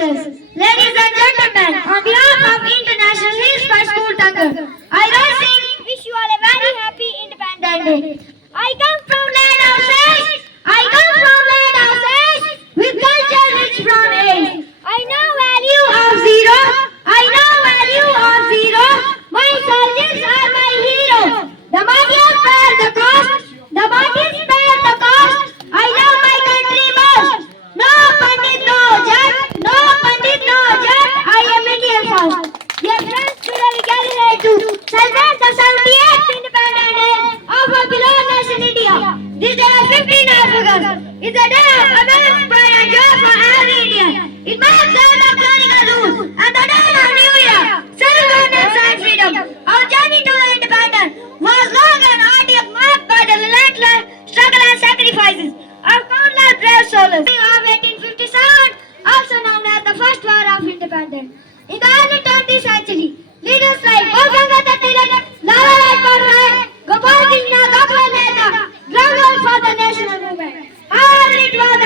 sisters, ladies and gentlemen, on behalf of International Hills High School Tangar, I wish you all a very happy Independence Day. I come from land of saints, I come from land of saints, with culture rich from age. I know value of zero, I know value of zero, my soldiers are my hero. The mightiest bear the cost, the mightiest bear the cost, I love my country most. No Pandit, no Jat, no Pandit, no Jat, I am Indian first. Dear friends, today we gather to celebrate the 78th Independence Day of our beloved nation India. This day of 15th August is a day of immense pride and joy for every Indian. It marks the end of colonial rule and the dawn of new year, self-governance and freedom. Our journey to the independence was long and arduous, marked by the relentless struggle and sacrifices of countless brave souls. Of 1857, also known as the First War of Independence. In the early 20th century, leaders like Gopalgata Tilak, Lala Lajpat Rai, Gopal Krishna Gokhale Nehta struggled for the national movement. However, it was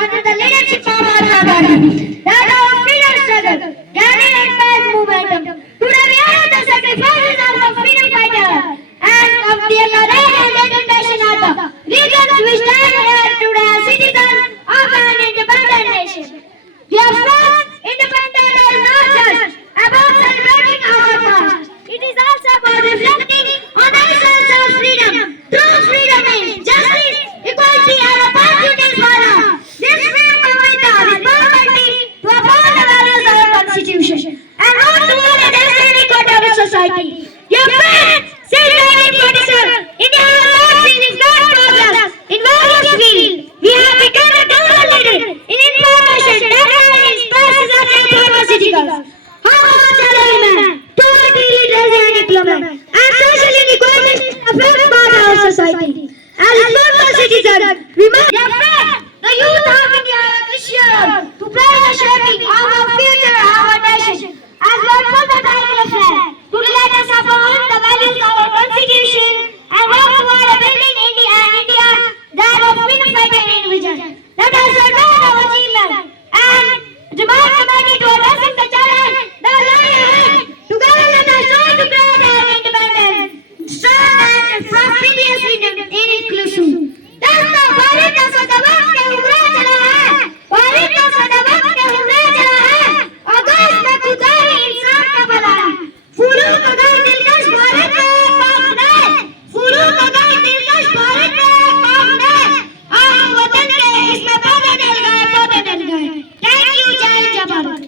under the leadership of Mahatma Gandhi that our freedom struggle gained advanced momentum. Today we honor the sacrifices of the freedom fighters and of the courage and determination of the regions we stand here today as citizens of an independent nation. Dear friends, independence is not just about celebrating our past. It is also about reflecting on the essence of freedom. True freedom means justice, equality and opportunities for all. This freedom provides the responsibility to uphold the values of our constitution and work toward a just and equitable society. Dear friends, since 1947, India has not seen its best progress in various fields. We have become a global leader in information, technology, spaces and pharmaceuticals. However, salaryman, poverty, literacy and employment, and social inequality affect our society. As responsible citizens, we must. Dear friends, the youth of India have a crucial role to play in shaping our future and our nation. As we uphold the tricolor flag, to let us uphold the values of our constitution and work toward a building India that of freedom fighting individuals. Let us celebrate our achievement and demand committee to addressing the challenge that lie ahead. Together let us join to create an independent, strong and prosperous inclusive. दोस्तों, भारत का सदाबहार के उमरा चला है, भारत का सदाबहार के उमरा चला है, आकाश में खुदाई इंसान का भला है, फूलों का गाय दिलकश भारत में पाक है, फूलों का गाय दिलकश भारत में पाक है, आम वतन के इसमें पौधे डल गए, Thank you, जय जय भारत।